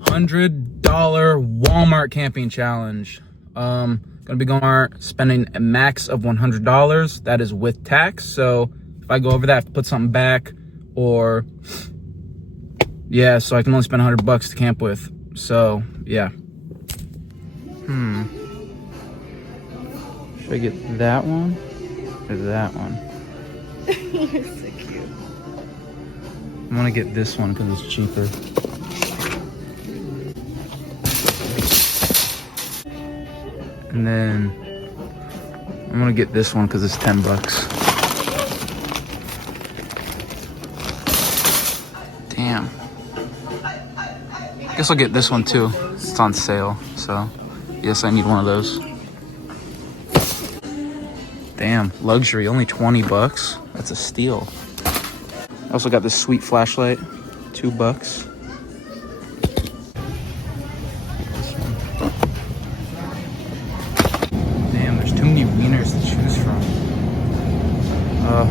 $100 Walmart camping challenge. Gonna be going spending a max of $100. That is with tax. So if I go over that, I have to put something back, or yeah, so I can only spend $100 to camp with. So yeah. Should I get that one or that one? You're so cute. I'm gonna get this one because it's cheaper. And then I'm gonna get this one because it's $10. Damn. Guess I'll get this one too. It's on sale, so yes, I need one of those. Damn, luxury, only $20. That's a steal. I also got this sweet flashlight, $2. Damn, there's too many wieners to choose from. I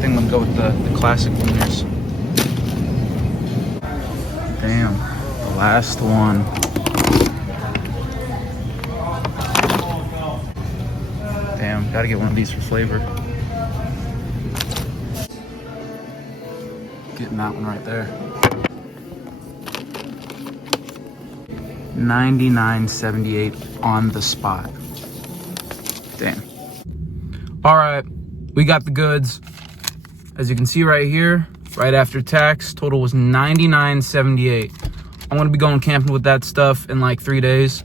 think I'm gonna go with the classic wieners. Damn, the last one. Damn, gotta get one of these for flavor. Getting that one right there. $99.78 on the spot. Damn. All right, we got the goods. As you can see right here, right after tax, total was $99.78. I'm gonna be going camping with that stuff in like 3 days.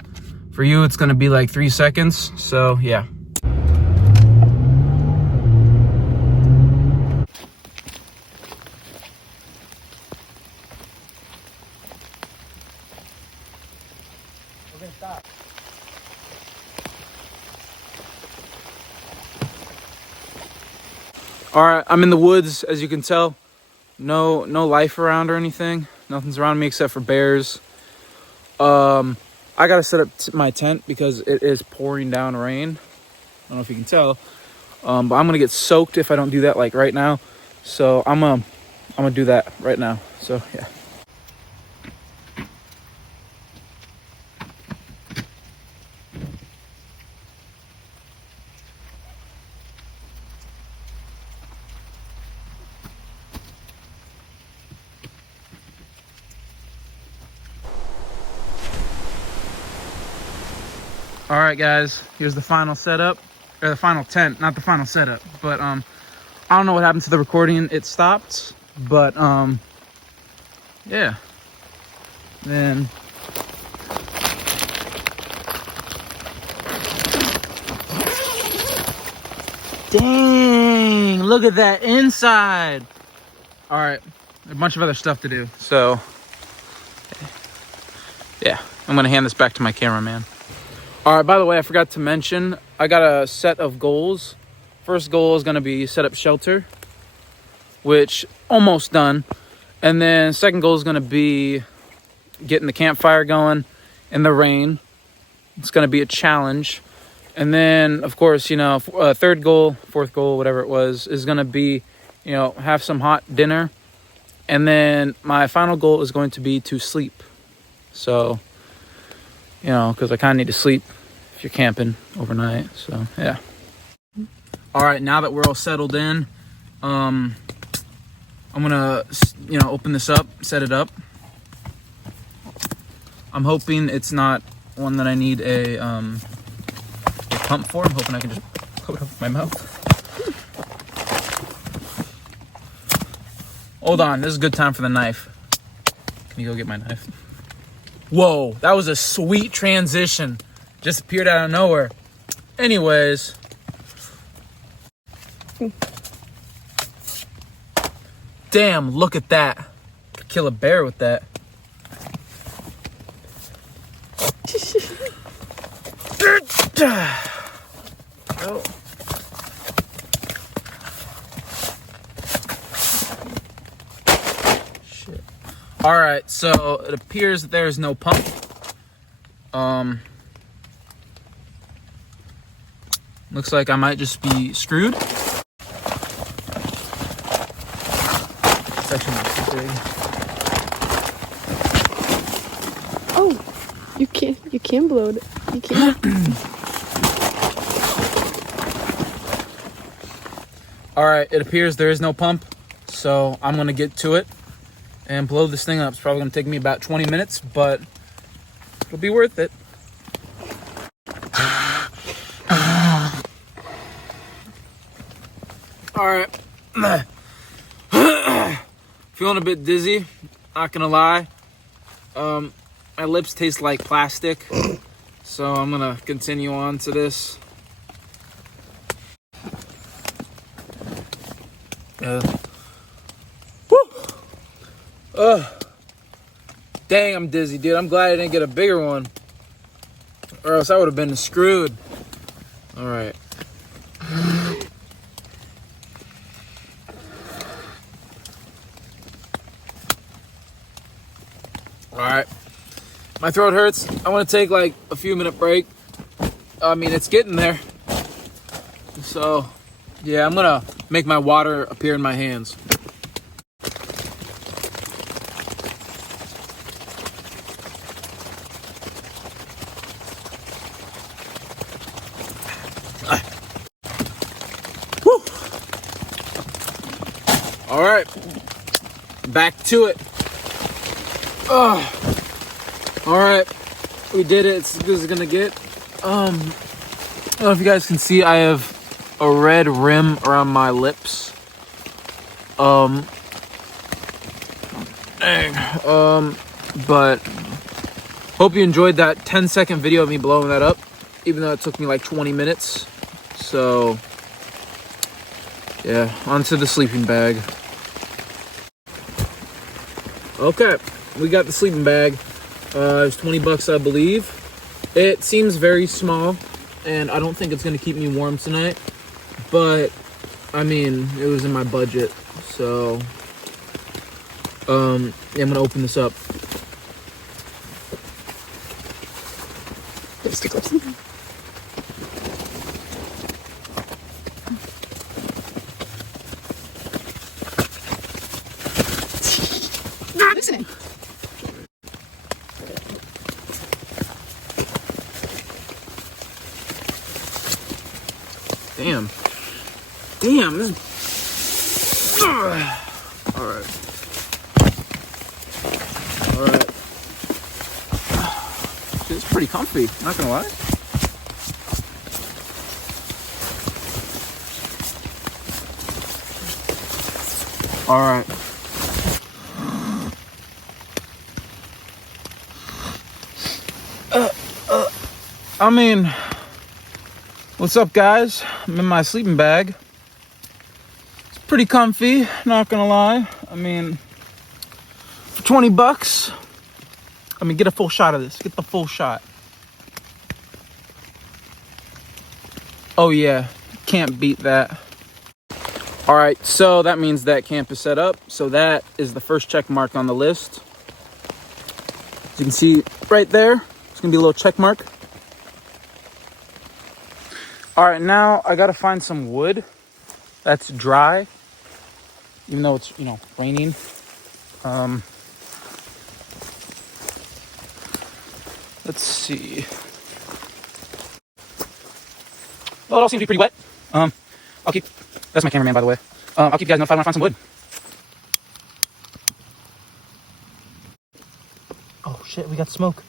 For you, it's gonna be like 3 seconds. So yeah. Stop. All right, I'm in the woods, as you can tell. No life around or anything. Nothing's around me except for bears. I gotta set up my tent because it is pouring down rain. I don't know if you can tell, but I'm gonna get soaked if I don't do that like right now. So I'm gonna do that right now. So yeah. All right, guys, here's the final setup, or the final tent, not the final setup, but I don't know what happened to the recording. It stopped, but yeah. Then dang, look at that inside. All right, a bunch of other stuff to do. So yeah, I'm gonna hand this back to my cameraman. All right, by the way, I forgot to mention, I got a set of goals. First goal is gonna be set up shelter, which almost done. And then second goal is gonna be getting the campfire going in the rain. It's gonna be a challenge. And then, of course, you know, third goal, fourth goal, whatever it was, is gonna be, you know, have some hot dinner. And then my final goal is going to be to sleep. So, you know, because I kind of need to sleep if you're camping overnight. So, yeah. All right, now that we're all settled in, I'm going to, you know, open this up, set it up. I'm hoping it's not one that I need a pump for. I'm hoping I can just put it up with my mouth. Hold on, this is a good time for the knife. Can you go get my knife? Whoa, that was a sweet transition. Just appeared out of nowhere. Anyways. Damn, look at that. Could kill a bear with that. Oh. Shit. All right, so it appears that there is no pump. Looks like I might just be screwed. It's actually not too big. Oh, you can blow it. You can. All right, it appears there is no pump, so I'm gonna get to it and blow this thing up. It's probably gonna take me about 20 minutes, but it'll be worth it. All right. Feeling a bit dizzy, not gonna lie. My lips taste like plastic, so I'm gonna continue on to this. Dang, I'm dizzy, dude. I'm glad I didn't get a bigger one, or else I would have been screwed. All right. All right. My throat hurts. I want to take like a few minute break. I mean, it's getting there. So, yeah, I'm gonna make my water appear in my hands. Woo. All right, back to it. All right, we did it. It's as good as it's gonna get. I don't know if you guys can see, I have a red rim around my lips. But hope you enjoyed that 10-second video of me blowing that up, even though it took me like 20 minutes. So yeah, onto the sleeping bag. Okay, we got the sleeping bag. It was 20 bucks, I believe. It seems very small, and I don't think it's gonna keep me warm tonight, but I mean, it was in my budget, so yeah, I'm gonna open this up. Lipstick. Listen. Damn, this is... All right. It's pretty comfy, not gonna lie. All right. I mean, what's up, guys? I'm in my sleeping bag. It's pretty comfy, not gonna lie. I mean, for 20 bucks, I mean, get a full shot of this. Get the full shot. Oh yeah, can't beat that. All right, so that means that camp is set up. So that is the first check mark on the list. As you can see right there, it's gonna be a little check mark. All right, now I gotta find some wood that's dry, even though it's, you know, raining. Let's see. Well, it all seems to be pretty wet. That's my cameraman, by the way. I'll keep you guys notified when I find some wood. Oh shit, we got smoke.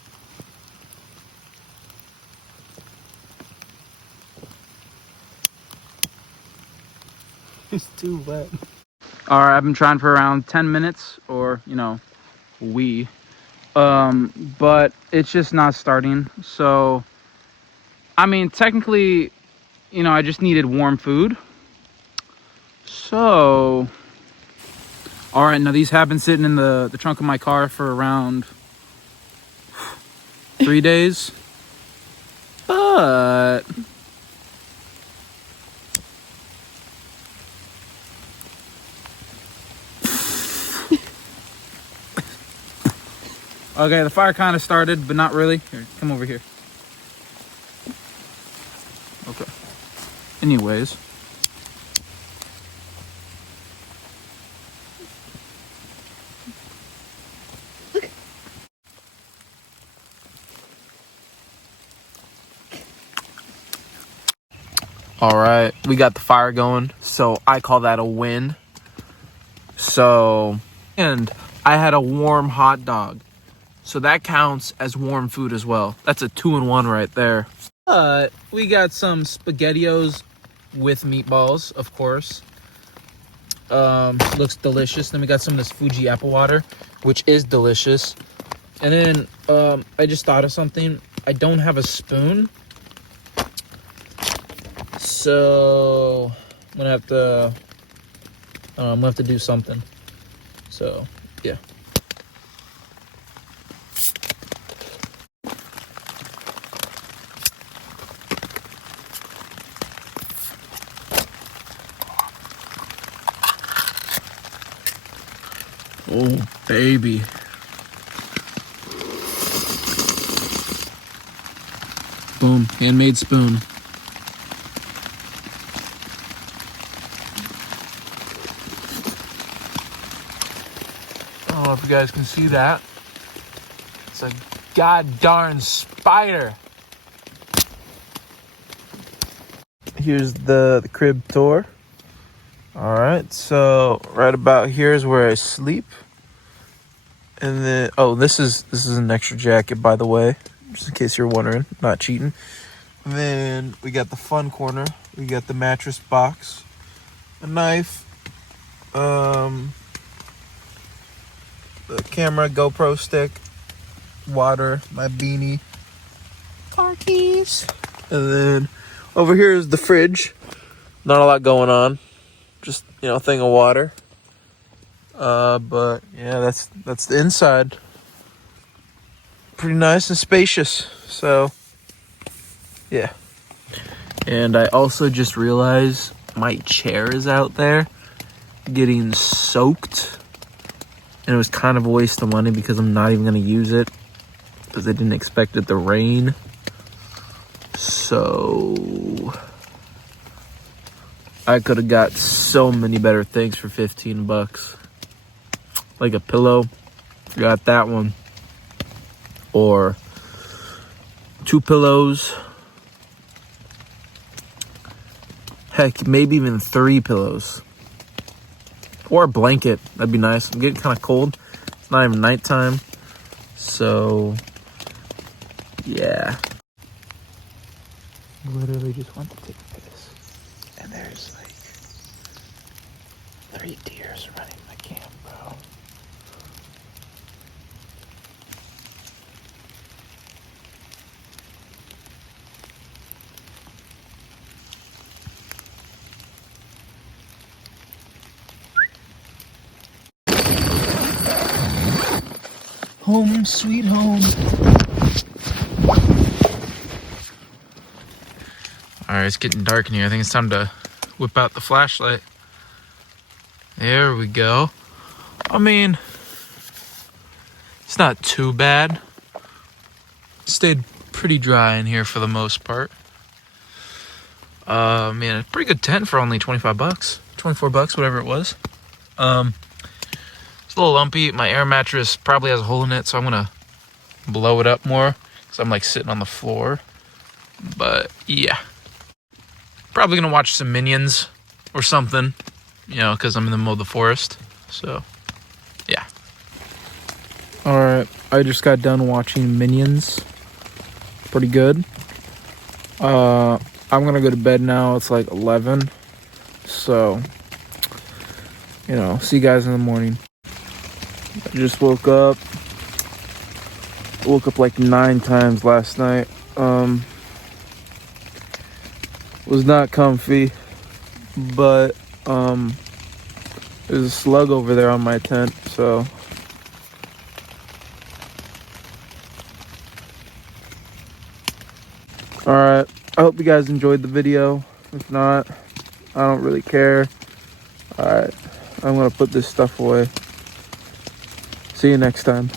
It's too wet. All right, I've been trying for around 10 minutes, or, you know, but it's just not starting. So, I mean, technically, you know, I just needed warm food. So, all right, now these have been sitting in the trunk of my car for around 3 days. But okay, the fire kind of started, but not really. Here, come over here. Okay. Anyways. All right, we got the fire going, so I call that a win. So, and I had a warm hot dog, so that counts as warm food as well. That's a 2-in-1 right there. We got some SpaghettiOs with meatballs, of course. Looks delicious. Then we got some of this Fuji apple water, which is delicious. And then I just thought of something. I don't have a spoon, so I'm gonna have to do something. So yeah. Oh baby. Boom, handmade spoon. I don't know if you guys can see that. It's a god darn spider. Here's the crib tour. All right, so right about here is where I sleep. And then, oh, this is an extra jacket, by the way, just in case you're wondering, not cheating. And then we got the fun corner. We got the mattress box, a knife, the camera, GoPro stick, water, my beanie, car keys. And then over here is the fridge. Not a lot going on. Just, thing of water. But yeah, that's the inside. Pretty nice and spacious. So yeah. And I also just realized my chair is out there getting soaked. And it was kind of a waste of money because I'm not even going to use it because I didn't expect it to rain. So I could have got so many better things for $15. Like a pillow, got that one. Or 2 pillows. Heck, maybe even 3 pillows. Or a blanket, that'd be nice. I'm getting kind of cold. It's not even nighttime. So, yeah. Literally just want to take a piss. And there's like 3 deers running my camp, bro. Home sweet home. Alright, it's getting dark in here. I think it's time to whip out the flashlight. There we go. I mean, it's not too bad. Stayed pretty dry in here for the most part. Man, a pretty good tent for only $25. $24, whatever it was. It's a little lumpy. My air mattress probably has a hole in it, so I'm gonna blow it up more because I'm like sitting on the floor. But yeah, probably gonna watch some Minions or something, because I'm in the middle of the forest. So yeah. All right, I just got done watching Minions. Pretty good. I'm gonna go to bed now. It's like 11. So, see you guys in the morning. I just woke up. Woke up like 9 times last night. Was not comfy, but there's a slug over there on my tent, so alright, I hope you guys enjoyed the video. If not, I don't really care. Alright, I'm gonna put this stuff away. See you next time.